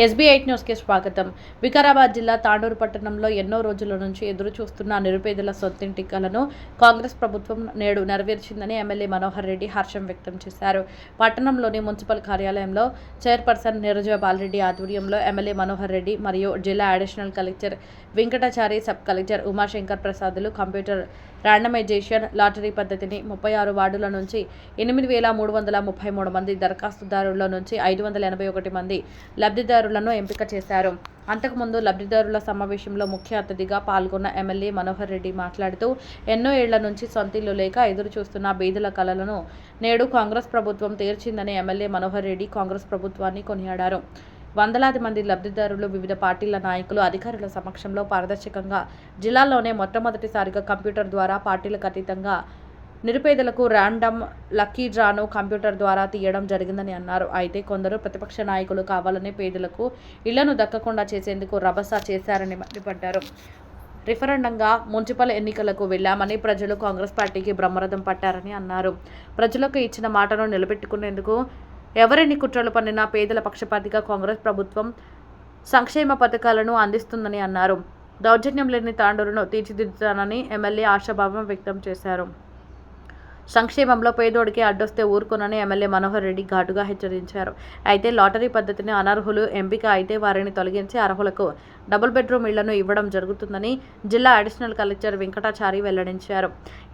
SB8 న్యూస్కి స్వాగతం. వికారాబాద్ జిల్లా తాండూరు పట్టణంలో ఎన్నో రోజుల నుంచి ఎదురు చూస్తున్న నిరుపేదల సొంతింటి కలను కాంగ్రెస్ ప్రభుత్వం నేడు నెరవేర్చిందని ఎమ్మెల్యే మనోహర్ రెడ్డి హర్షం వ్యక్తం చేశారు. పట్టణంలోని మున్సిపల్ కార్యాలయంలో చైర్పర్సన్ నీరజ బాలరెడ్డి ఆధ్వర్యంలో ఎమ్మెల్యే మనోహర్ రెడ్డి మరియు జిల్లా additional collector Venkatachari, sub collector Umashankar ప్రసాద్లు కంప్యూటర్ ర్యాండమైజేషన్ లాటరీ పద్ధతిని 36 వార్డుల నుంచి 8,333 మంది దరఖాస్తుదారుల నుంచి 581 మంది లబ్ధిదారులను ఎంపిక చేశారు. అంతకుముందు లబ్ధిదారుల సమావేశంలో ముఖ్య అతిథిగా పాల్గొన్న ఎమ్మెల్యే మనోహర్ రెడ్డి మాట్లాడుతూ ఎన్నో ఏళ్ల నుంచి సొంతిల్లు లేక ఎదురు చూస్తున్న బీదల కలలను నేడు కాంగ్రెస్ ప్రభుత్వం తీర్చిందని ఎమ్మెల్యే మనోహర్ రెడ్డి కాంగ్రెస్ ప్రభుత్వాన్ని కొనియాడారు. వందలాది మంది లబ్ధిదారులు వివిధ పార్టీల నాయకులు, అధికారుల సమక్షంలో పారదర్శకంగా జిల్లాలోనే మొట్టమొదటిసారిగా కంప్యూటర్ ద్వారా పార్టీలకు అతీతంగా నిరుపేదలకు ర్యాండమ్ లక్కీ డ్రాను కంప్యూటర్ ద్వారా తీయడం జరిగిందని అన్నారు. అయితే కొందరు ప్రతిపక్ష నాయకులు కావాలని పేదలకు ఇళ్లను దక్కకుండా చేసేందుకు రభస చేశారని మండిపడ్డారు. రిఫరెండంగా మున్సిపల్ ఎన్నికలకు వెళ్లామని ప్రజలు కాంగ్రెస్ పార్టీకి బ్రహ్మరథం పట్టారని అన్నారు. ప్రజలకు ఇచ్చిన మాటను నిలబెట్టుకునేందుకు ఎవరెన్ని కుట్రలు పన్నినా పేదల పక్షపాతిగా కాంగ్రెస్ ప్రభుత్వం సంక్షేమ పథకాలను అందిస్తుందని అన్నారు. దౌర్జన్యం లేని తాండూరును తీర్చిదిద్దుతానని ఎమ్మెల్యే ఆశాభావం వ్యక్తం చేశారు. సంక్షేమంలో పేదోడికి అడ్డొస్తే ఊరుకోనని ఎమ్మెల్యే మనోహర్ రెడ్డి ఘాటుగా హెచ్చరించారు. అయితే లాటరీ పద్ధతిని అనర్హులు ఎంపిక అయితే వారిని తొలగించి అర్హులకు డబుల్ బెడ్రూమ్ ఇళ్లను ఇవ్వడం జరుగుతుందని జిల్లా అడిషనల్ కలెక్టర్ వెంకటాచారి వెల్లడించారు.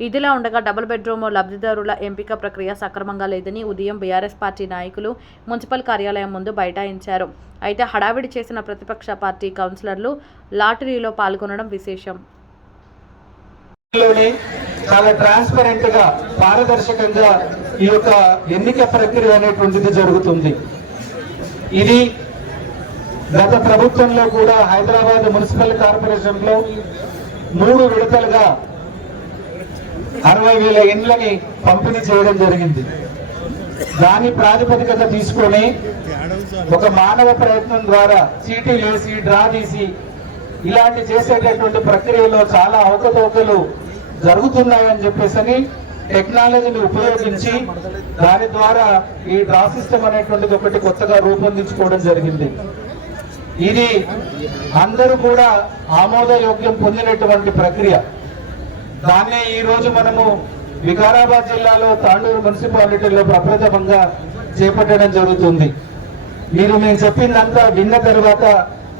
ఇదిలా ఉండగా డబుల్ బెడ్రూమ్ లబ్ధిదారుల ఎంపిక ప్రక్రియ సక్రమంగా లేదని ఉదయం బీఆర్ఎస్ పార్టీ నాయకులు మున్సిపల్ కార్యాలయం ముందు బైఠాయించారు. అయితే హడావిడి చేసిన ప్రతిపక్ష పార్టీ కౌన్సిలర్లు లాటరీలో పాల్గొనడం విశేషం. చాలా ట్రాన్స్పరెంట్ గా, పారదర్శకంగా ఈ యొక్క ఎన్నిక ప్రక్రియ అనేటువంటిది జరుగుతుంది. ఇది గత ప్రభుత్వంలో కూడా హైదరాబాద్ మున్సిపల్ కార్పొరేషన్ లో 3 విడతలుగా 60,000 ఇండ్లని పంపిణీ చేయడం జరిగింది. దాని ప్రాతిపదికత తీసుకొని ఒక మానవ ప్రయత్నం ద్వారా చీటీలు వేసి డ్రా తీసి ఇలాంటి చేసేటటువంటి ప్రక్రియలో చాలా అవకతవకలు జరుగుతున్నాయని చెప్పేసి టెక్నాలజీని ఉపయోగించి దాని ద్వారా ఈ డ్రా సిస్టమ్ అనేటువంటిది ఒకటి కొత్తగా రూపొందించుకోవడం జరిగింది. ఇది అందరూ కూడా ఆమోదయోగ్యం పొందినటువంటి ప్రక్రియ. దాన్నే ఈ రోజు మనము వికారాబాద్ జిల్లాలో తాండూరు మున్సిపాలిటీలో ప్రప్రథమంగా చేపట్టడం జరుగుతుంది. మేము చెప్పిందంతా విన్న తర్వాత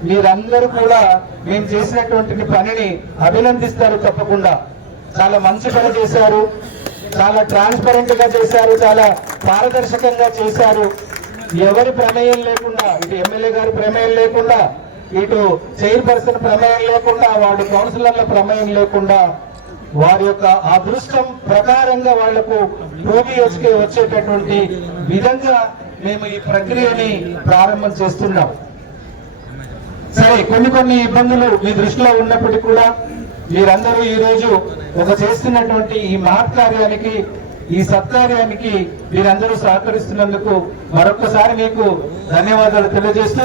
మీరందరూ కూడా మేము చేసినటువంటి పనిని అభినందిస్తారు. తప్పకుండా చాలా మంచి పని చేశారు, చాలా ట్రాన్స్పరెంట్ గా చేశారు, చాలా పారదర్శకంగా చేశారు. ఎవరి ప్రమేయం లేకుండా, ఇటు ఎమ్మెల్యే గారి ప్రమేయం లేకుండా, ఇటు చైర్పర్సన్ ప్రమేయం లేకుండా, వార్డు కౌన్సిలర్ల ప్రమేయం లేకుండా వారి యొక్క అదృష్టం ప్రకారంగా వాళ్లకు 2 BHK వచ్చేటటువంటి విధంగా మేము ఈ ప్రక్రియని ప్రారంభం చేస్తున్నాం. సరే, కొన్ని ఇబ్బందులు మీ దృష్టిలో ఉన్నప్పటికీ కూడా మీరందరూ ఈ రోజు ఒక చేస్తున్నటువంటి ఈ మహత్ కార్యానికి, ఈ సత్కార్యానికి మీరందరూ సహకరిస్తున్నందుకు మరొకసారి మీకు ధన్యవాదాలు తెలియజేస్తూ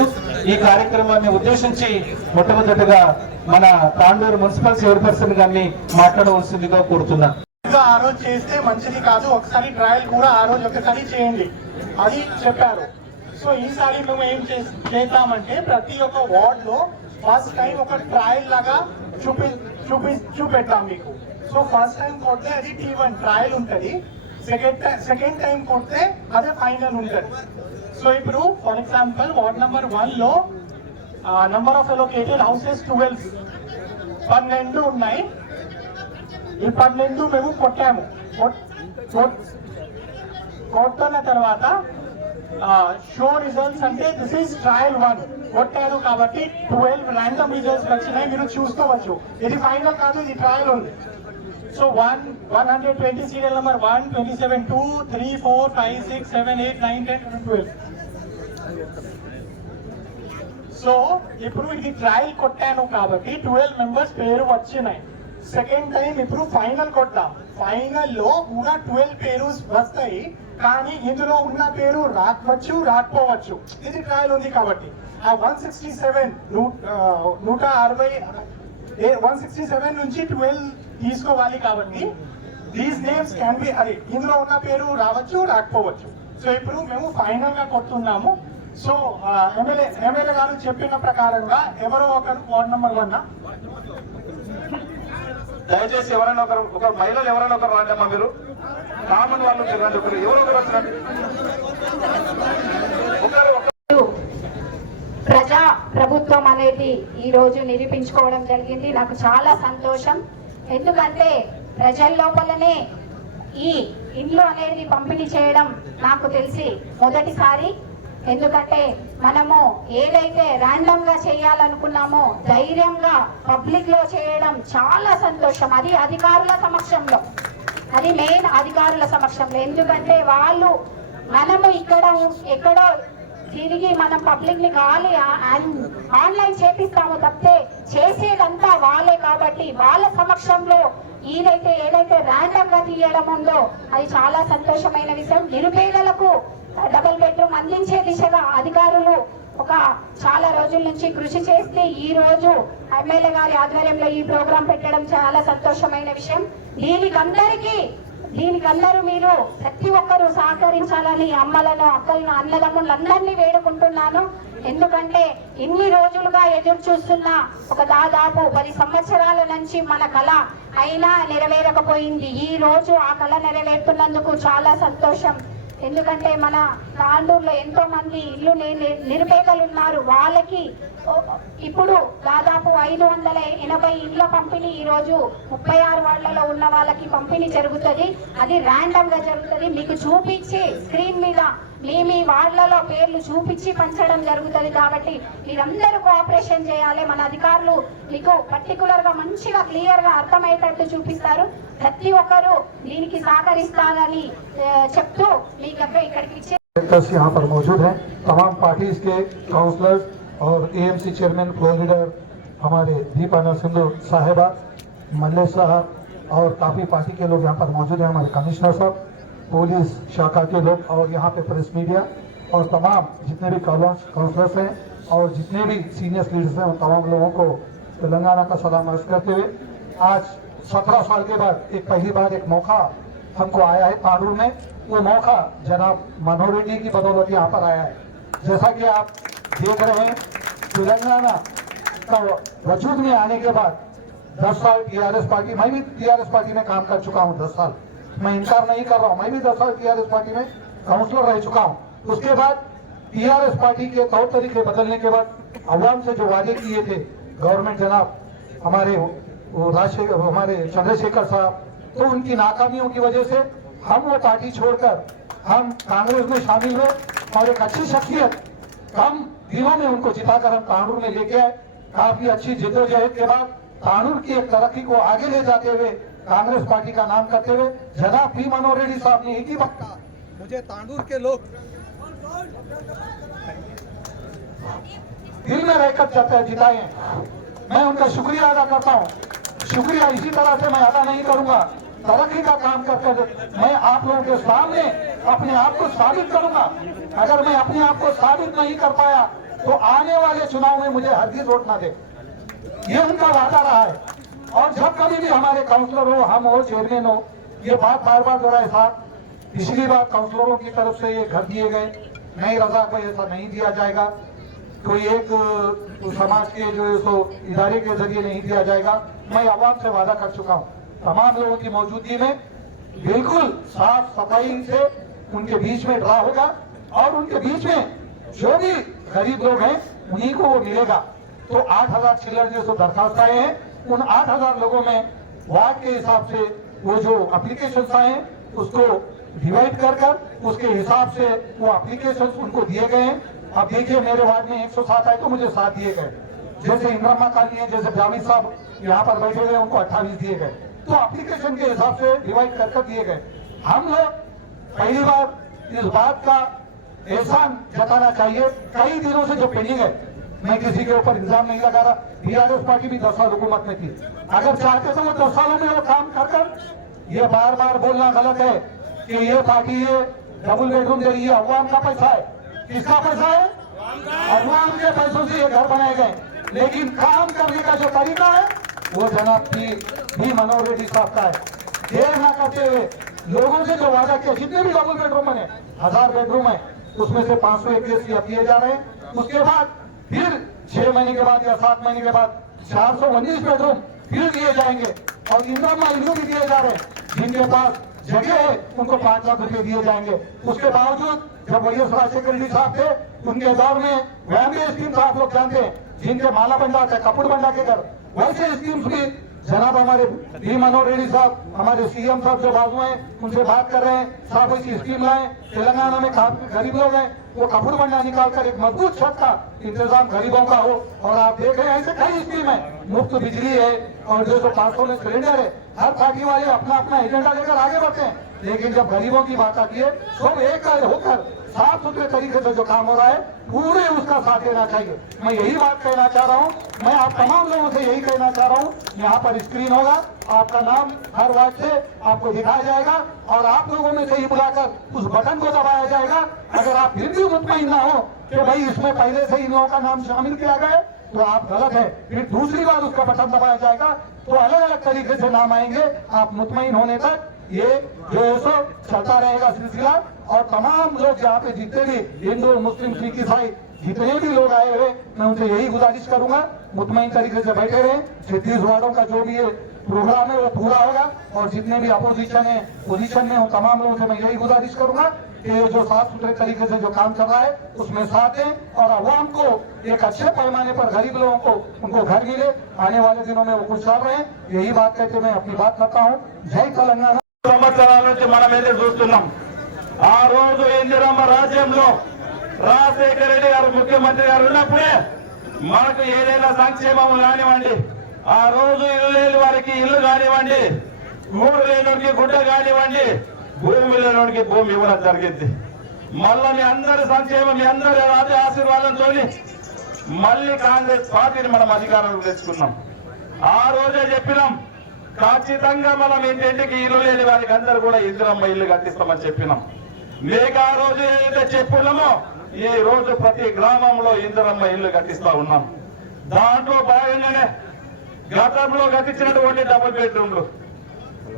ఈ కార్యక్రమాన్ని ఉద్దేశించి మొట్టమొదటిగా మన తాండూరు మున్సిపల్ చైర్పర్సన్ గారిని మాట్లాడవలసిందిగా కోరుతున్నాను. ఆ రోజు చేస్తే మంచిది కాదు, ఒకసారి ట్రయల్ కూడా ఆ రోజు ఒకసారి చేయండి అది చెప్పారు. సో ఈసారి మేము ఏం చేద్దామంటే ప్రతి ఒక్క వార్డ్ లో ఫస్ట్ టైం ఒక ట్రయల్ లాగా చూపెడతాం మీకు. సో ఫస్ట్ టైం కొడితే అది T1 ట్రయల్ ఉంటుంది, సెకండ్ టైం కొడితే అదే ఫైనల్ ఉంటుంది. సో ఇప్పుడు ఫర్ ఎగ్జాంపుల్ వార్డ్ నెంబర్ 1 లో నంబర్ ఆఫ్ అలోకేటెడ్ హౌసెస్ 12 ఉన్నాయి. ఈ 12 మేము కొట్టాము. కొట్టిన తర్వాత షో రిజల్ట్స్ అంటే దిస్ ఈస్ ట్రయల్ 1 కొట్టారు కాబట్టి 12 ర్యాండమ్ రిజల్ట్స్ వచ్చినాయి, మీరు చూసుకోవచ్చు. ఇది ఫైనల్ కాదు, ఇది ట్రయల్ ఉంది. So 120 serial number 1, 27, 2, 3, 4, 5, 6, 7, 8, 9, 10, 12. సో ఇప్పుడు ఇది ట్రయల్ కొట్టాను కాబట్టి 12 మెంబర్స్ పేరు వచ్చినాయి. సెకండ్ టైం ఇప్పుడు ఫైనల్ కొట్టాం. ఫైనల్ లో కూడా 12 పేరు వస్తాయి, కానీ ఇందులో ఉన్న పేరు రావచ్చు రాకపోవచ్చు. ఇది ట్రయల్ ఉంది కాబట్టి ఆ 167 నుంచి 12 తీసుకోవాలి. కాబట్టి దీస్ నేమ్స్ క్యాన్ బి ఇందులో ఉన్న పేరు రావచ్చు రాకపోవచ్చు. సో ఇప్పుడు మేము ఫైనల్ గా కొడుతున్నాము. సో ఎమ్మెల్యే గారు చెప్పిన ప్రకారంగా ఎవరో ఒకరు వార్డ్ నెంబర్ 1 దయచేసి ఎవరైనా ఒక మహిళలు ఎవరైనా ఒకరు రాండమ్మా, మీరు కామన్ వాళ్ళు రండి, ఒకరు ఎవరో ఒకరు వచ్చినండి. ప్రజా ప్రభుత్వం అనేది ఈ రోజు నిరూపించుకోవడం జరిగింది. నాకు చాలా సంతోషం. ఎందుకంటే ప్రజల లోపలనే ఈ ఇండ్లు అనేది పంపిణీ చేయడం నాకు తెలిసి మొదటిసారి. ఎందుకంటే మనము ఏదైతే ర్యాండమ్ గా చేయాలనుకున్నామో ధైర్యంగా పబ్లిక్ లో చేయడం చాలా సంతోషం. అది అధికారుల సమక్షంలో, అది మెయిన్ అధికారుల సమక్షంలో. ఎందుకంటే వాళ్ళు మనము ఎక్కడో తిరిగి మనం పబ్లిక్ ని కావాలి ఆన్లైన్ చేపిస్తాము తప్పితే చేసేదంతా వాళ్ళే. కాబట్టి వాళ్ళ సమక్షంలో ఏదైతే ర్యాండమ్ గా తీయడం ఉందో అది చాలా సంతోషమైన విషయం. నిరుపేదలకు డబుల్ బెడ్రూమ్ అందించే దిశగా అధికారులు చాలా రోజుల నుంచి కృషి చేస్తే ఈ రోజు ఎమ్మెల్యే గారి ఆధ్వర్యంలో ఈ ప్రోగ్రాం పెట్టడం చాలా సంతోషమైన విషయం. దీనికందరూ మీరు ప్రతి ఒక్కరూ సహకరించాలని అమ్మలను, అక్కలను, అన్నదమ్ములందరినీ వేడుకుంటున్నాను. ఎందుకంటే ఇన్ని రోజులుగా ఎదురు చూస్తున్న దాదాపు 10 సంవత్సరాల నుంచి మన కళ అయినా నెరవేరకపోయింది. ఈ రోజు ఆ కళ నెరవేరుతున్నందుకు చాలా సంతోషం. ఎందుకంటే మన తాండూరులో ఎంతో మంది ఇల్లు నిరుపేదలు ఉన్నారు. వాళ్ళకి ఇప్పుడు దాదాపు 580 ఇండ్ల పంపిణీ ఈ రోజు 36 వార్డులలో ఉన్న వాళ్ళకి పంపిణీ జరుగుతుంది. అది ర్యాండమ్ గా జరుగుతుంది. మీకు చూపించి స్క్రీన్ మీద మీ వార్డులలో పేర్లు చూపించి పంచడం జరుగుతుంది. కాబట్టి మీరందరూ కోఆపరేషన్ చేయాలి. మన అధికారులు మీకు పర్టికులర్ గా మంచిగా క్లియర్ గా అర్థమయ్యేటట్టు చూపిస్తారు. ప్రతి ఒక్కరూ దీనికి సహకరిస్తారని చెప్తూ మీకు ఇక్కడికి ఇచ్చే यहाँ पर मौजूद हैं, तमाम पार्टीज के काउंसलर्स और एएमसी चेयरमैन फ्लोर लीडर हमारे दीपा नरसिंह साहिबा, मल्लेश साहब और काफ़ी पार्टी के लोग यहाँ पर मौजूद हैं, हमारे कमिश्नर साहब, पुलिस शाखा के लोग और यहाँ पे प्रेस मीडिया और तमाम जितने भी काउंसलर्स हैं और जितने भी सीनियर लीडर्स हैं उन तमाम लोगों को तेलंगाना का सलाम अर्ज करते हुए आज 17 साल के बाद पहली बार एक मौका हमको आया है तांडूर में। वो मौका जनाब मनोहर रेड्डी की बदौलत यहाँ पर आया है। जैसा कि आप देख रहे हैं, तेलंगाना का वजूद में आने के बाद 10 साल टीआरएस पार्टी, मैं भी टीआरएस पार्टी में काम कर चुका हूँ 10 साल, मैं इनकार नहीं कर रहा हूँ, मैं भी 10 साल टीआरएस पार्टी में काउंसलर रह चुका हूँ। उसके बाद टीआरएस पार्टी के तौर तरीके बदलने के बाद अवाम से जो वादे किए थे गवर्नमेंट जनाब हमारे चंद्रशेखर साहब, तो उनकी नाकामियों की वजह से हम वो पार्टी छोड़कर हम कांग्रेस में शामिल हुए और एक अच्छी शख्सियत कम दिनों में उनको जिताकर हम तांडूर में लेके आए। काफी अच्छी जिद्दोजहद के बाद तांडूर की एक तरक्की को आगे ले जाते हुए कांग्रेस पार्टी का नाम करते हुए जनाब पी मनोहर रेड्डी साहब ने एक ही वक्त कहा, मुझे तांडूर के लोग दिल में रहकर जिताए हैं, मैं उनका शुक्रिया अदा करता हूँ। शुक्रिया इसी तरह से मैं अदा नहीं करूंगा, तरक्की का काम कर मैं आप लोगों के सामने अपने आप को साबित करूंगा। अगर मैं अपने आप को साबित नहीं कर पाया तो आने वाले चुनाव में मुझे हरगिज वोट ना दे, ये उनका वादा रहा है। और जब कभी भी हमारे काउंसलर हो, हम हो, चेयरमैन हो, ये बात बार बार दोहराए साहब, पिछली बार काउंसलरों की तरफ से ये घर दिए गए, नई रजा को ऐसा नहीं दिया जाएगा, कोई एक समाज के जो है सो इदारे के जरिए नहीं दिया जाएगा। मैं आवाम से वादा कर चुका हूँ, तमाम लोगों की मौजूदगी में बिल्कुल साफ सफाई से उनके बीच में ड्रा होगा और उनके बीच में जो भी गरीब लोग हैं उन्हीं को वो मिलेगा। तो 8,000 चिल्लर जो दरखास्त आए हैं, उन 8,000 लोगों में वार्ड के हिसाब से वो जो एप्लीकेशन आए हैं उसको डिवाइड कर उसके हिसाब से वो एप्लीकेशन उनको दिए गए हैं। अब देखिए मेरे वार्ड में 107 आए तो मुझे 7 दिए गए, जैसे इंद्रमा कॉलोनी है, जैसे जावेद साहब यहाँ पर बैठे हुए उनको 28 दिए गए, तो एप्लीकेशन के हिसाब से डिवाइड कर दिए गए। हम लोग पहली बार इस बात का एहसान जताना चाहिए, कई दिनों से जो पेंडिंग है, मैं किसी के ऊपर इल्जाम नहीं लगा रहा, टीआरएस पार्टी भी 10 साल हुकूमत में थी, अगर चाहते तो वो 10 सालों में वो काम कर ये बार बार बोलना गलत है कि ये पार्टी ये डबल बेडरूम दे रही है, अवाम का पैसा है। किसका पैसा है? अवाम के पैसों से ये घर बनाए गए, लेकिन काम करने का जो तरीका है वो जनाब पी मनोहर रेड्डी साहब का है। देर ना करते हुए लोगों से जो वादा किया, जितने भी डबल बेडरूम बने, 1000 बेडरूम है, उसमें से 581 अब दिए जा रहे हैं। उसके बाद फिर 6 महीने के बाद या 7 महीने के बाद 419 बेडरूम फिर दिए जाएंगे और इंदिरा भी दिए जा रहे हैं। जिनके पास जगह है उनको 5 लाख रुपए दिए जाएंगे। उसके बावजूद जब वाईएस राजशेखर रेड्डी साहब थे उनके दौर में फैमिली स्कीम था, आप लोग जानते हैं, जिनके माला बंडा थे, कपूर बंडा के घर, वैसे स्कीम्स भी जनाब हमारे वी मनोहर रेड्डी साहब, हमारे सीएम साहब जो बाजू हैं उनसे बात कर रहे हैं, साहब ऐसी स्कीम लाए। तेलंगाना में काफी गरीब लोग हैं, वो कपूर बंडा निकालकर एक मजबूत छत का इंतजाम गरीबों का हो। और आप देख रहे हैं ऐसे कई स्कीम है, मुफ्त बिजली है और जो 500 सिलेंडर है। हर पार्टी वाले अपना अपना एजेंडा लेकर आगे बढ़ते हैं, लेकिन जब गरीबों की बात आती है सब एक होकर साफ सुथरे तरीके से जो काम हो रहा है पूरे उसका साथ देना चाहिए। मैं यही बात कहना चाह रहा हूँ, मैं आप तमाम लोगों से यही कहना चाह रहा हूँ, यहाँ पर स्क्रीन होगा, आपका नाम हर वार्ड से आपको दिखाया जाएगा और आप लोगों में से ही बुलाकर उस बटन को दबाया जाएगा। अगर आप फिर भी मुतमईन ना हो कि भाई इसमें पहले से इन लोगों का नाम शामिल किया गया तो आप गलत है, फिर दूसरी बार उसका बटन दबाया जाएगा तो अलग अलग तरीके से नाम आएंगे। आप मुतमईन होने तक ये जो है सो चलता रहेगा सिलसिला। और तमाम लोग यहाँ पे जितने भी हिंदू मुस्लिम सिख ईसाई जितने भी लोग आए हुए, मैं उनसे यही गुजारिश करूंगा मुतमईन तरीके से बैठे रहे। 36 वार्डों का जो भी ये प्रोग्राम है वो पूरा होगा और जितने भी अपोजिशन है पोजीशन में, तमाम लोगों से मैं यही गुजारिश करूंगा कि जो साफ सुथरे तरीके से जो काम कर रहा है उसमें साथ दें और अवाम को एक अच्छे पैमाने पर गरीब लोगों को उनको घर मिले। आने वाले दिनों में वो कुछ कर रहे हैं, यही बात कहते मैं अपनी बात करता हूँ। जय तेलंगाना। సంవత్సరాల నుంచి మనం ఏదో చూస్తున్నాం, ఆ రోజు ఇందిరమ్మ రాజ్యంలో రాజశేఖర రెడ్డి గారు ముఖ్యమంత్రి గారు ఉన్నప్పుడే మనకు ఏదైనా సంక్షేమం కానివ్వండి, ఆ రోజు ఇల్లు లేని వారికి ఇల్లు కానివ్వండి, గూడు లేనోడికి గుడ్డ కానివ్వండి, భూమి లేనోడికి భూమి ఇవ్వడం జరిగింది. మళ్ళా మీ అందరి సంక్షేమం, మీ అందరి ఆశీర్వాదంతో మళ్ళీ కాంగ్రెస్ పార్టీని మనం అధికారంలో తెచ్చుకున్నాం. ఆ రోజే చెప్పినాం ఖచ్చితంగా మనం ఇంటింటికి ఇల్లు లేని వారికి అందరూ కూడా ఇందిరమ్మ ఇల్లు కట్టిస్తామని చెప్పినాం. మీకు ఆ రోజు ఏదైతే చెప్పున్నామో ఈ రోజు ప్రతి గ్రామంలో ఇందిరమ్మ ఇల్లు కట్టిస్తా ఉన్నాం. దాంట్లో భాగంగానే గతంలో కట్టించినటువంటి డబుల్ బెడ్రూమ్లు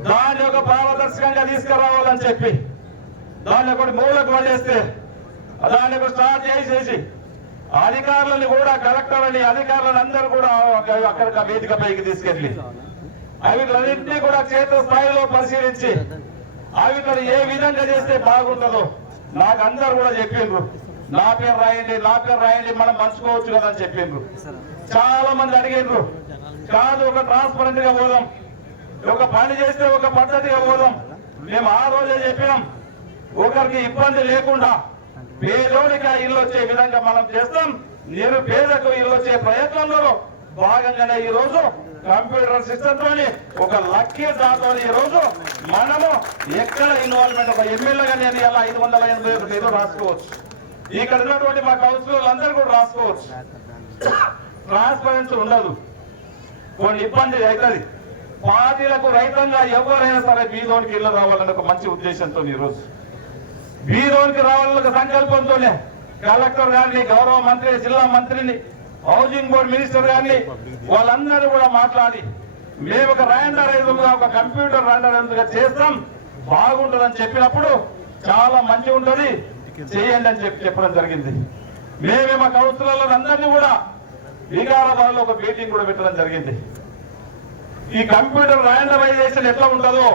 దాన్ని ఒక పారదర్శకంగా తీసుకురావాలని చెప్పి దాన్ని ఒకటి మూలకు పడేస్తే దాన్ని ఒక స్టార్ట్ చేసేసి అధికారులను కూడా కలెక్టర్లని అధికారులను అందరూ కూడా అక్కడ వేదికపైకి తీసుకెళ్లి అవిటిని కూడా క్షేత్ర స్థాయిలో పరిశీలించి అవిటిని ఏ విధంగా చేస్తే బాగుంటుందో నాకు అందరూ కూడా చెప్పిండ్రు. నా పేరు రాయండి మనం పంచుకోవచ్చు కదా అని చెప్పిండ్రు. చాలా మంది అడిగిండ్రు, కాదు ఒక ట్రాన్స్పరెంట్ గా పోదాం, ఒక పని చేస్తే ఒక పద్ధతిగా పోదాం. మేము ఆ రోజే చెప్పినాం, ఒకరికి ఇబ్బంది లేకుండా పేదోడికి ఇల్లు వచ్చే విధంగా మనం చేస్తాం. నిరుపేదకు ఇల్లు వచ్చే ప్రయత్నంలో భాగంగానే ఈ రోజు కంప్యూటర్ సిస్టమ్ తోని ఒక లక్కీ దాతో ఈ రోజు మనము ఎక్కడ ఇన్వాల్వ్మెంట్ ఒక ఎమ్మెల్యేగా నేను ఇలా 581 ఏదో రాసుకోవచ్చు, ఇక్కడ ఉన్నటువంటి మా కౌన్సిలర్లు అందరూ కూడా రాసుకోవచ్చు. ట్రాన్స్పరెన్సీ ఉండదు, కొన్ని ఇబ్బంది అవుతుంది. పార్టీలకు రైతంగా ఎవరైనా సరే బీదోనికి ఇల్లు రావాలని ఒక మంచి ఉద్దేశంతో ఈ రోజు బీదోనికి రావాలన్న ఒక సంకల్పంతోనే కలెక్టర్ గారిని, గౌరవ మంత్రి, జిల్లా మంత్రిని, హౌసింగ్ బోర్డు మినిస్టర్ గారిని వాళ్ళందరూ కూడా మాట్లాడి మేము ఒక ర్యాండరైజర్గా ఒక కంప్యూటర్ ర్యాండరైజర్గా చేస్తాం బాగుంటుందని చెప్పినప్పుడు చాలా మంచి ఉంటుంది చేయండి అని చెప్పడం జరిగింది. మేమే మా కౌన్సిలర్లను అందరినీ కూడా వికారాబాద్ లో ఒక మీటింగ్ కూడా పెట్టడం జరిగింది. ఈ కంప్యూటర్ ర్యాండమైజేషన్ ఎట్లా ఉంటుందో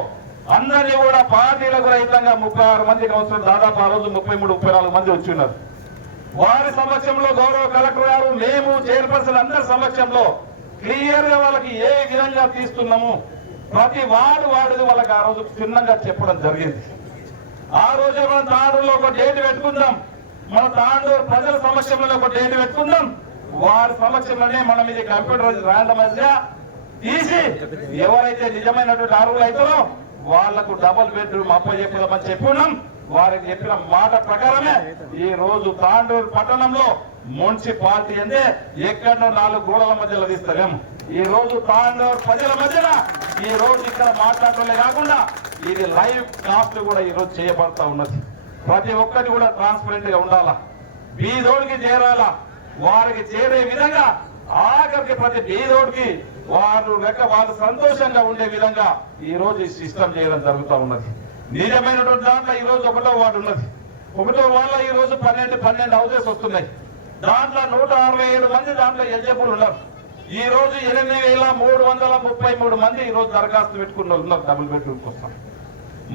అందరినీ కూడా పార్టీలకు రహితంగా 36 మంది కౌన్సిలర్ దాదాపు ఆ రోజు 33-34 మంది వచ్చి ఉన్నారు. వారి సమక్షంలో గౌరవ కలెక్టర్ గారు, మేము చైర్పర్సన్ అందరి సమక్షంలో క్లియర్ గా వాళ్ళకి ఏ విధంగా తీస్తున్నాము ప్రతి వార్డు వాళ్ళకి ఆ రోజు చిన్నగా చెప్పడం జరిగింది. ఆ రోజే మనం తాండూరులో ఒక డేట్ పెట్టుకుందాం, మన తాండూరు ప్రజల సమక్షంలో ఒక డేట్ పెట్టుకుందాం. వారి సమక్షంలోనే మనం ఇది కంప్యూటర్ ర్యాండమైజ్ గా తీసి ఎవరైతే నిజమైనటువంటి అర్హులు అవుతారో వాళ్లకు డబుల్ బెడ్రూమ్ అప్పచెప్పుదామని చెప్పున్నాం. వారికి చెప్పిన మాట ప్రకారమే ఈ రోజు తాండూరు పట్టణంలో మున్సిపాలిటీ అంటే ఎక్కడో 4 గోడల మధ్యలో తీస్తారేమో ఈ రోజు తాండూరు ప్రజల మధ్యన ఈ రోజు ఇక్కడ మాట్లాడటమే కాకుండా ఇది లైవ్ కాస్ట్ కూడా ఈ రోజు చేయబడతా ఉన్నది. ప్రతి ఒక్కటి కూడా ట్రాన్స్పరెంట్ గా ఉండాలా, బీదోడికి చేరాలా, వారికి చేరే విధంగా ఆఖరికి ప్రతి బీదోడికి వాళ్ళు సంతోషంగా ఉండే విధంగా ఈ రోజు ఈ సిస్టమ్ చేయడం జరుగుతూ ఉన్నది. నిజమైనటువంటి దాంట్లో ఈ రోజు 1వ వార్డు ఉన్నది. ఒకటో వాళ్ళ ఈ రోజు 12 హౌసెస్ వస్తున్నాయి. దాంట్లో 167 మంది దాంట్లో ఎలిజిబుల్ ఉన్నారు. ఈ రోజు 8,333 మంది ఈ రోజు దరఖాస్తు పెట్టుకున్న ఉన్నారు డబుల్ బెడ్రూమ్ కోసం.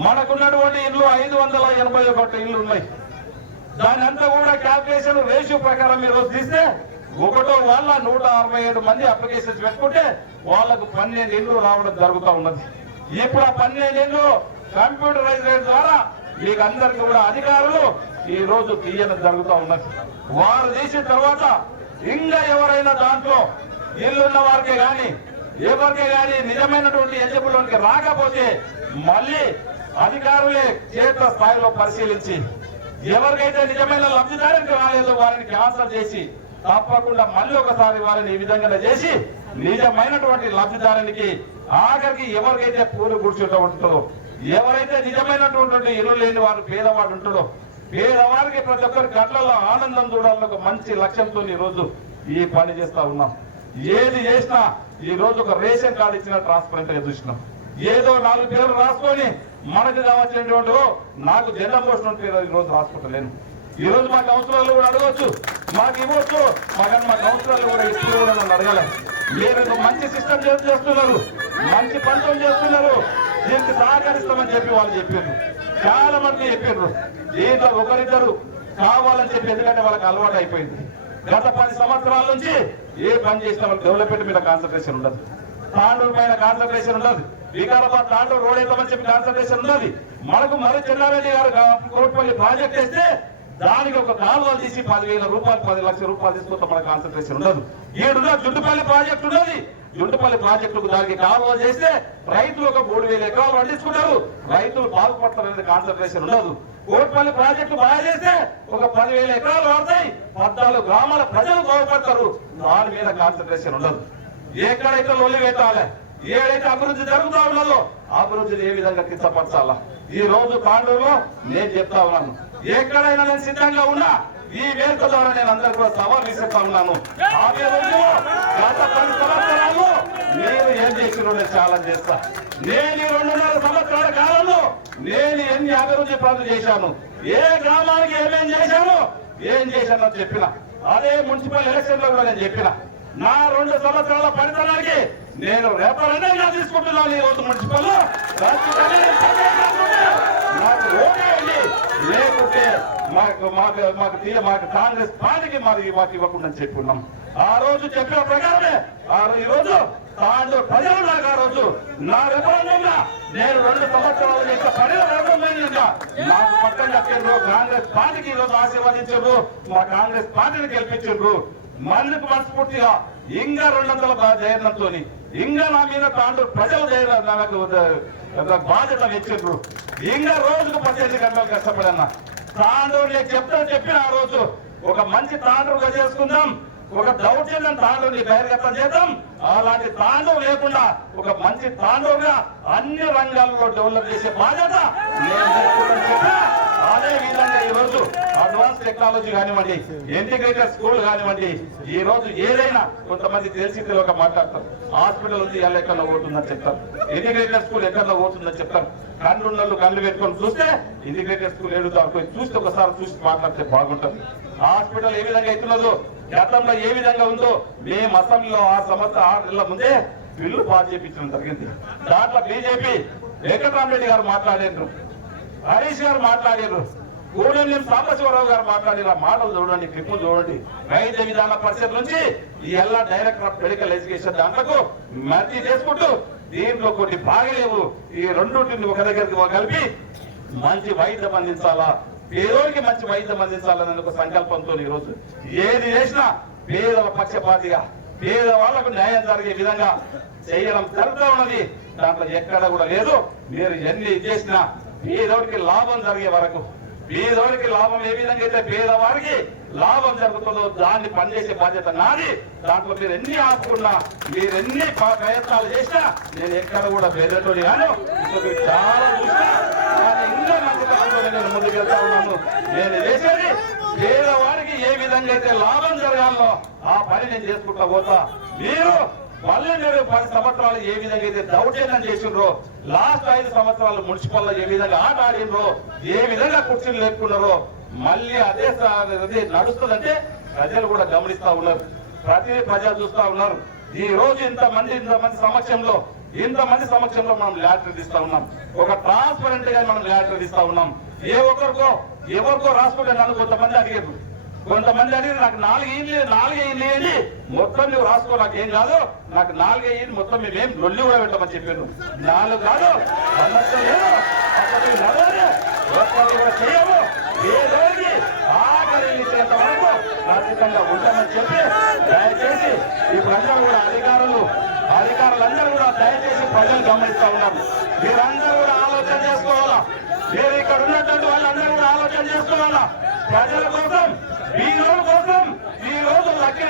మనకున్నటువంటి ఇల్లు 581 ఇల్లు ఉన్నాయి. దాని అంతా కూడా క్యాల్కులేషన్ రేషియో ప్రకారం ఈ రోజు తీస్తే ఒకటో వాళ్ళ 167 మంది అప్లికేషన్స్ పెట్టుకుంటే వాళ్లకు 12 ఇళ్ళు రావడం జరుగుతూ ఉన్నది. ఇప్పుడు ఆ 12 ఇళ్ళు కంప్యూటరైజ్ ద్వారా మీకు అందరికి కూడా అధికారులు ఈ రోజు తీయడం జరుగుతూ ఉన్నది. వారు తీసిన తర్వాత ఇంకా ఎవరైనా దాంట్లో ఇల్లున్న వారికే గాని ఎవరికే గాని నిజమైనటువంటి ఎలిజిబుల్లోకి రాకపోతే మళ్ళీ అధికారులే క్షేత్ర స్థాయిలో పరిశీలించి ఎవరికైతే నిజమైన లబ్ధిదారునికి రాలేదో వారిని క్యాన్సల్ చేసి తప్పకుండా మళ్ళీ ఒకసారి వారిని ఈ విధంగా చేసి నిజమైనటువంటి లబ్ధిదారునికి ఆఖరికి ఎవరికైతే పూలు కూర్చుంటూ ఉంటుందో ఎవరైతే నిజమైనటువంటి ఇల్లు లేని వారు పేదవాడు ఉంటాడో పేదవారికి ప్రతి ఒక్కరి కళ్ళల్లో ఆనందం చూడాలని ఒక మంచి లక్ష్యంతో ఈ రోజు ఈ పని చేస్తా ఉన్నాం. ఏది చేసినా ఈ రోజు ఒక రేషన్ కార్డు ఇచ్చిన ట్రాన్స్పరెంట్ గా చూసినాం. ఏదో 4 పేర్లు రాసుకొని మనకు కావాల్సినటువంటి నాకు జెండా పోషణ పేరు ఈ రోజు రాసుకుంటలేను. ఈ రోజు మా కౌన్సిలర్లు కూడా అడగవచ్చు, మాకు ఇవ్వచ్చు, మా కౌన్సిలర్లు కూడా ఇప్పుడు కూడా నన్ను అడగాలి. మీరు మంచి సిస్టమ్ చేస్తున్నారు, మంచి పనులు చేస్తున్నారు, దీనికి సహకరిస్తామని చెప్పి వాళ్ళు చెప్పారు. చాలా మంది చెప్పారు. దీంట్లో ఒకరిద్దరు కావాలని చెప్పి, ఎందుకంటే వాళ్ళకి అలవాటు అయిపోయింది. గత 10 సంవత్సరాల నుంచి ఏ పని చేసినా వాళ్ళకి డెవలప్మెంట్ మీద కాన్సన్ట్రేషన్ ఉండదు, తాండూరు పైన కాన్సన్ట్రేషన్ ఉండదు, వికారాబాద్ తాండూరు రోడ్ వేద్దామని చెప్పి కాన్సన్ట్రేషన్ ఉండదు. మనకు మరి చెన్నారెడ్డి గారు కోట్పల్లి ప్రాజెక్ట్ వేస్తే దానికి ఒక కాలువలు తీసి 10,000 రూపాయలు 10 లక్షల రూపాయలు తీసుకుంటే మన కాన్సన్ట్రేషన్ ఉండదు. ఏడున్న జుంటుపల్లి ప్రాజెక్ట్ ఉన్నది. జుంటుపల్లి ప్రాజెక్టుకు దానికి కాలువలు చేస్తే రైతులు ఒక 3,000 ఎకరాలు పండించుకుంటారు, రైతులు బాగుపడతారనేది కాన్సన్ట్రేషన్ ఉండదు. కోట్పల్లి ప్రాజెక్టు బాగా చేస్తే ఒక 10,000 ఎకరాలు వాడతాయి, 14 గ్రామాల ప్రజలు బాగుపడతారు, దాని మీద కాన్సన్ట్రేషన్ ఉండదు. ఎక్కడైతే లొల్లి పెట్టాలి, ఏదైతే అభివృద్ధి జరుగుతా ఉన్నదో అభివృద్ధిని ఏ విధంగా కించపరచాలా ఈ రోజు తాండూరులో నేను చెప్తా ఉన్నాను. ఎక్కడైనా నేను సిద్ధంగా ఉన్నా ఈ వేదిక ద్వారా నేను అందరికీ కూడా సవాల్ విసురుతా ఉన్నాను. గత 10 సంవత్సరాలు నేను ఏం చేసినో నేను ఛాలెంజ్ చేస్తా. నేను 2.5 సంవత్సరాల కాలంలో నేను ఎన్ని అభివృద్ధి పనులు చేశాను, ఏ గ్రామానికి ఏమేం చేశాను, ఏం చేశానో చెప్పిన. అదే మున్సిపల్ ఎలక్షన్ లో కూడా నేను చెప్పిన. నా 2 సంవత్సరాల పనితనానికి నేను రెఫరెండంగా తీసుకుంటున్నాను. ఈ రోజు మున్సిపల్ నాకు ఓటేయండి, లేకుంటే మాకు కాంగ్రెస్ పార్టీకి మాకు ఇవ్వకుండా చెప్పుకున్నాం. ఆ రోజు చెప్పిన ప్రకారమే ఈ రోజు తాండూరు ప్రజలు నాకు ఆ రోజు నా రెఫరెండంగా నేను 2 సంవత్సరాలు చేసిన పని రెఫరెండంగా నాకు పక్కన కట్టిండ్రు. కాంగ్రెస్ పార్టీకి ఈ రోజు ఆశీర్వదించారు, మా కాంగ్రెస్ పార్టీని గెలిపించారు. మందుకు మనస్ఫూర్తిగా ఇంకా 200 జయనంతో ఇంకా నా మీద తాండూరు ప్రజలు నాకు బాధ్యత ఇచ్చిండ్రు. ఇంకా రోజుకు 18 గంటలు కష్టపడన్నా తాండూరు చెప్పిన ఆ రోజు ఒక మంచి తాండూరుగా చేసుకుందాం, ఒక దౌర్జన్యం తాండూరుని బహిర్గతం చేద్దాం. అలాంటి తాండూరు లేకుండా ఒక మంచి తాండూరుగా అన్ని రంగాల్లో డెవలప్ చేసే బాధ్యత నేను. అదే విధంగా ఈ రోజు అడ్వాన్స్ టెక్నాలజీ కానివ్వండి, ఇంటిగ్రేటెడ్ స్కూల్ కానివ్వండి, ఈ రోజు ఏదైనా కొంతమంది తెలిసి తెలియక మాట్లాడతారు. హాస్పిటల్ ఉంది ఎలా ఎక్కడ పోతుందని చెప్తారు, ఇంటిగ్రేటెడ్ స్కూల్ ఎక్కడ పోతుందని చెప్తారు. కళ్ళు పెట్టుకొని చూస్తే ఇంటిగ్రేటెడ్ స్కూల్ ఏడుతారు చూస్తే ఒకసారి చూసి మాట్లాడితే బాగుంటుంది. హాస్పిటల్ ఏ విధంగా అవుతున్నదో గతంలో ఏ విధంగా ఉందో మేము అసెంబ్లీలో 6 నెలల ముందే బిల్లు పాస్ చేయించడం జరిగింది. దాంట్లో బీజేపీ వెంకటరామరెడ్డి గారు మాట్లాడారు, హరీష్ గారు మాట్లాడారు, గూడెం సాంబశివరావు గారు మాట్లాడిన మాటలు చూడండి, క్లిప్పులు చూడండి. వైద్య విధాన పరిషత్ నుంచి ఈ ఎలా డైరెక్టర్ ఆఫ్ మెడికల్ ఎడ్యుకేషన్ దాంట్లో మర్జీ చేసుకుంటూ దీంట్లో కొన్ని బాగలేవు, ఈ రెండింటిని ఒక దగ్గరికి కలిపి మంచి వైద్యం అందించాలా, పేదోడికి మంచి వైద్యం అందించాలనే ఒక సంకల్పంతో ఈ రోజు ఏది చేసినా పేదల పక్షపాతిగా పేదవాళ్లకు న్యాయం జరిగే విధంగా చేయడం జరుగుతూ ఉన్నది. దాంట్లో ఎక్కడ కూడా లేదు. మీరు ఎన్ని చేసినా పేదోడికి లాభం జరిగే వరకు, పేదోడికి లాభం ఏ విధంగా అయితే పేదవాడికి లాభం జరుగుతుందో దాన్ని పనిచేసే బాధ్యత నాది. దాంట్లో మీరు ఎన్ని ఆపుకున్నా, మీరు ఎన్ని ప్రయత్నాలు చేసినా నేను ఎక్కడ కూడా పేదోడి గాను చాలా చూసినా ఇంకా మంచితనంతో నేను ముందుకు వెళ్తా ఉన్నాను. నేను చేసేది పేదవాడికి ఏ విధంగా అయితే లాభం జరగాలో ఆ పని నేను చేసుకుంటా పోతా. మీరు మళ్ళీ మీరు 10 సంవత్సరాలు ఏ విధంగా అయితే దౌర్జన్యం చేసిండ్రో, లాస్ట్ 5 సంవత్సరాలు మున్సిపల్ లో ఏ విధంగా ఆట ఆడిండ్రో, ఏ విధంగా కుర్చీలు లేపుకున్నారో మళ్ళీ అదే నడుస్తుందంటే ప్రజలు కూడా గమనిస్తా ఉన్నారు, ప్రతి ప్రజలు చూస్తా ఉన్నారు. ఈ రోజు ఇంతమంది సమక్షంలో మనం ల్యాటర్ ఇస్తా ఉన్నాం. ఒక ట్రాన్స్పరెంట్ గా మనం ల్యాటర్ ఇస్తా ఉన్నాం. ఎవరికో రాసుకుంటే నన్ను కొంతమంది అడిగారు నాకు 4 ఇయ్యండి మొత్తం నువ్వు రాసుకో, నాకేం కాదు, నాకు 4 ఇయ్యండి మొత్తం మేమేం లొల్లి కూడా పెట్టమని చెప్పాను. 4 కాదు, సమస్య లేదు, చేయము, ఏదోకి ఆఖరి ఇచ్చేంత వరకు ఖచ్చితంగా ఉంటామని చెప్పి దయచేసి ఈ ప్రజలు కూడా అధికారులందరూ కూడా దయచేసి ప్రజలు గమనిస్తా ఉన్నారు. మీరందరూ కూడా ఆలోచన చేసుకోవాలా, మీరు ఇక్కడ ఉన్నటువంటి వాళ్ళందరూ కూడా ఆలోచన చేసుకోవాలా. ప్రజల కోసం, ఈ రోజు కోసం ఈ రోజు లక్కీ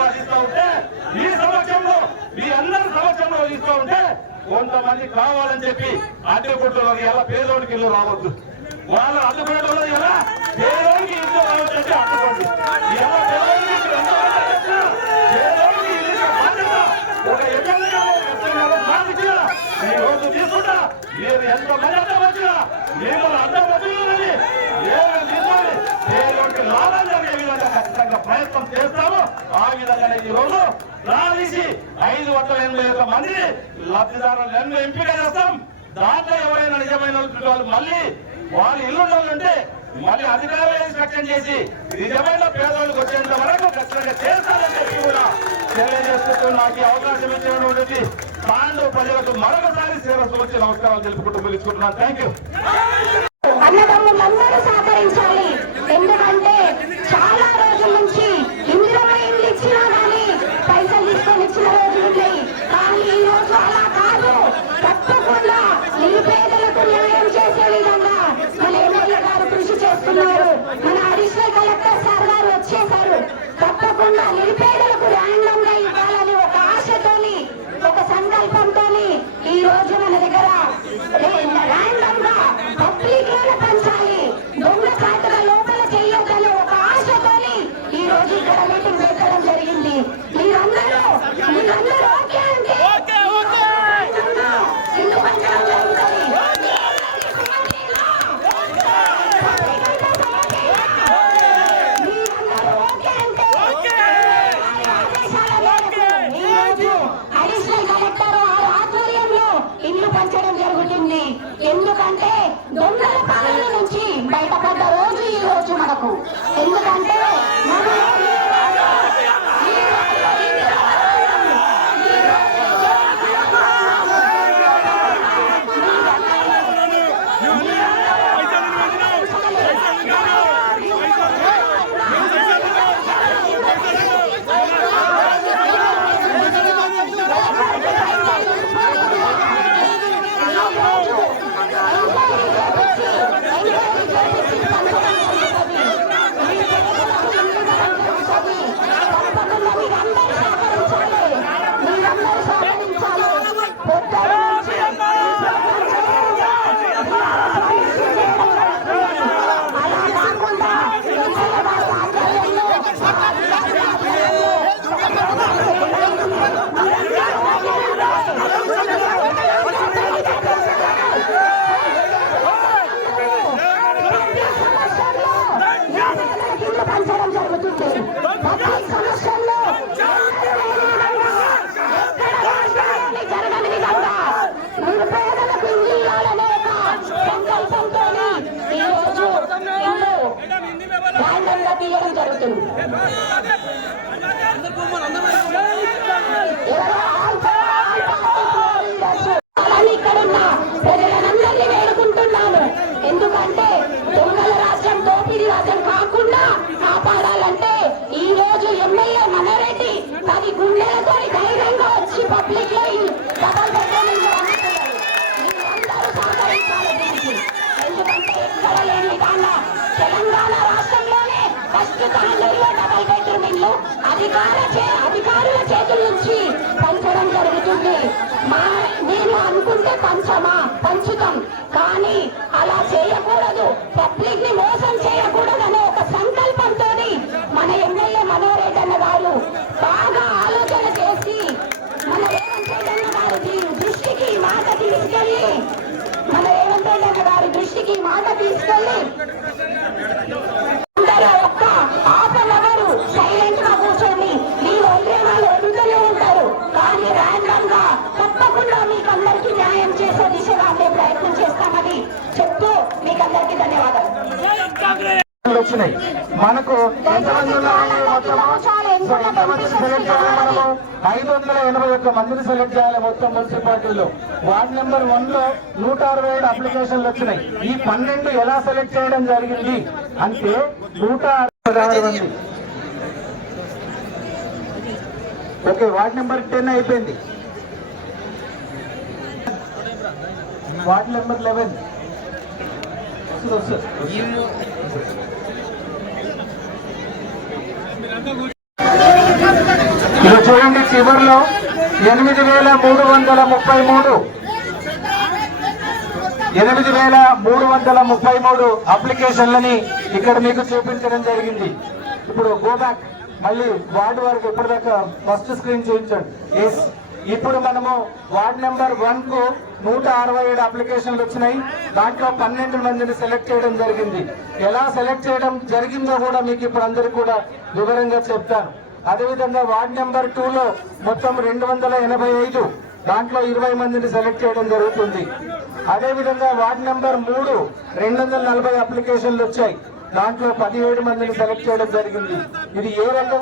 రాసిస్తూ ఉంటే మీ సమక్షంలో, మీ అందరి సమక్షంలో ఇస్తూ ఉంటే కొంతమంది కావాలని చెప్పి అడ్డుకుంటున్నారు. ఎలా పేదోడికి ఇల్లు రావద్దు, వాళ్ళు అడ్డుకునేటోళ్ళు ఎలా పేదోడికి ఇల్లు రావద్దంటే అడ్డుకోండి. ఎలా పేదోడికి ఒక ఎమ్మెల్యేగా ఈ రోజు తీసుకుంటా మీరు ఎంత మంది అడ్డం వచ్చినా మీరు అడ్డం వచ్చిందని తీసుకొని పేదోడికి లాభం జరిగే విధంగా ఖచ్చితంగా ప్రయత్నం చేస్తాము. ఆ విధంగానే ఈ రోజు రాసి 581 మంది లబ్ధిదారులను ఎంపిక చేస్తాం. దాంట్లో ఎవరైనా నిజమైన వాళ్ళు మళ్ళీ వాళ్ళ ఇల్లు ఉంటే మళ్ళీ అధికారులు ఇన్స్ట్రక్షన్ చేసి నిజమైన పేదోళ్ళకి వచ్చేంత వరకు ఖచ్చితంగా చేస్తారని చెప్పి కూడా తెలియజేస్తూ నాకు ఈ అవకాశం ఇచ్చినటువంటి తాండూరు ప్రజలకు మరొకసారి శిరస్సు వచ్చి నమస్కారాలు తెలుపుకుంటూ ముగించుకుంటున్నాను. Thank you. అన్నదమ్ములందరూ సహకరించాలి. ఎందుకంటే చాలా రోజుల నుంచి ఇందులో ఇల్లు ఇచ్చినా కానీ పైసలు తీసుకొని ఇచ్చిన రోజులు ఉన్నాయి. కానీ ఈ రోజు అలా కాదు, తప్పకుండా నిరుపేదలకు న్యాయం చేసే విధంగా మన ఎమ్మెల్యే గారు కృషి చేస్తున్నారు. మన అడిషనల్ కలెక్టర్ సార్ గారు వచ్చేసారు. తప్పకుండా నిరుపేదలకు ర్యాండమ్ గా ఇవ్వాలని ఒక ఆశతోని, ఒక సంకల్పంతోని ఈ రోజు మన దగ్గర ర్యాండమ్ గా పబ్లిక్ లోనే పంచాలి, దొంగ చాటుగా లోపల చేయొద్దని ఒక ఆశతోని ఈ రోజు ఇక్కడ మీటింగ్ పెట్టడం జరిగింది. మీరందరూ ఓకే అంటే ఇల్లు పంచడం జరుగుతుంది. పంచడం జరుగుతుంది. ఎందుకంటే దొంగల పాలన నుంచి బయటపడ్డ రోజు ఈ రోజు మనకు. ఎందుకంటే పంచడం జరుగుతుంది. పబ్లిక్ సమస్యల్లో జరగని విధంగా నిరుపేదలకు ఇల్లు ఇవ్వాలనే ఒక సంకల్పంతో ఈ రోజు ఇల్లు ర్యాండంగా తీయడం జరుగుతుంది. ఇక్కడున్న ప్రజలందరినీ వేడుకుంటున్నాను. ఎందుకంటే దొంగల రాజ్యం, దోపిడీ రాజ్యం కాకుండా కాపాడాలంటే ఈ రోజు ఎమ్మెల్యే మనరెడ్డి 10 గుండెలతో ధైర్యంగా వచ్చి పబ్లిక్ లో డబల్ బెడ్రూమ్ అందరూ సహకరించాలి దీనికి. ఎందుకంటే ఎక్కడ లేని విధంగా తెలంగాణ రాష్ట్రంలోనే ఫస్ట్ తాండూరులో డబల్ బెడ్రూమ్ ఇల్లు అధికారుల చేతుల నుంచి పంచడం జరుగుతుంది. నేను అనుకుంటే పంచుతాం, కానీ అలా చేయకూడదు, పబ్లిక్ ని మోసం చేయకూడదు అనే ఒక సంకల్పంతో మన ఎమ్మెల్యే మనోహర్ అన్న గారు బాగా ఆలోచన చేసి మన రేవంత్ రెడ్డి అన్న గారి దృష్టికి మాట తీసుకెళ్లి వచ్చినాయి. మనకు ఎంతమంది ఉన్నారండి మొత్తము? సో ఎంతమందిని సెలెక్ట్ చేయాలి మనము? 581 మందిని సెలెక్ట్ చేయాలి మొత్తం మున్సిపాలిటీలో. వార్డ్ నెంబర్ 1 లో 167 అప్లికేషన్లు వచ్చినాయి. ఈ 12 ఎలా సెలెక్ట్ చేయడం జరిగింది అంటే 166 మంది. ఓకే, వార్డ్ నెంబర్ 10 అయిపోయింది. Ward number 11. ఇది చూడండి, చివరిలో 8,333 అప్లికేషన్లని ఇక్కడ మీకు చూపించడం జరిగింది. ఇప్పుడు గో బ్యాక్, మళ్ళీ వార్డు వరకు ఎప్పటిదాకా ఫస్ట్ స్క్రీన్ చూపించండి. ఎస్, ఇప్పుడు మనము వార్డ్ నెంబర్ 1 కు 167 అప్లికేషన్లు వచ్చినాయి. దాంట్లో 12 మందిని సెలెక్ట్ చేయడం జరిగింది. ఎలా సెలెక్ట్ చేయడం జరిగిందో కూడా మీకు ఇప్పుడు అందరికీ కూడా వివరంగా చెప్తాను. అదేవిధంగా వార్డ్ నెంబర్ 2 లో మొత్తం 285, దాంట్లో 20 మందిని సెలెక్ట్ చేయడం జరుగుతుంది. అదేవిధంగా వార్డ్ నెంబర్ 3 240 అప్లికేషన్లు వచ్చాయి. దాంట్లో 17 మందిని సెలెక్ట్ చేయడం జరిగింది. ఇది ఏ రకంగా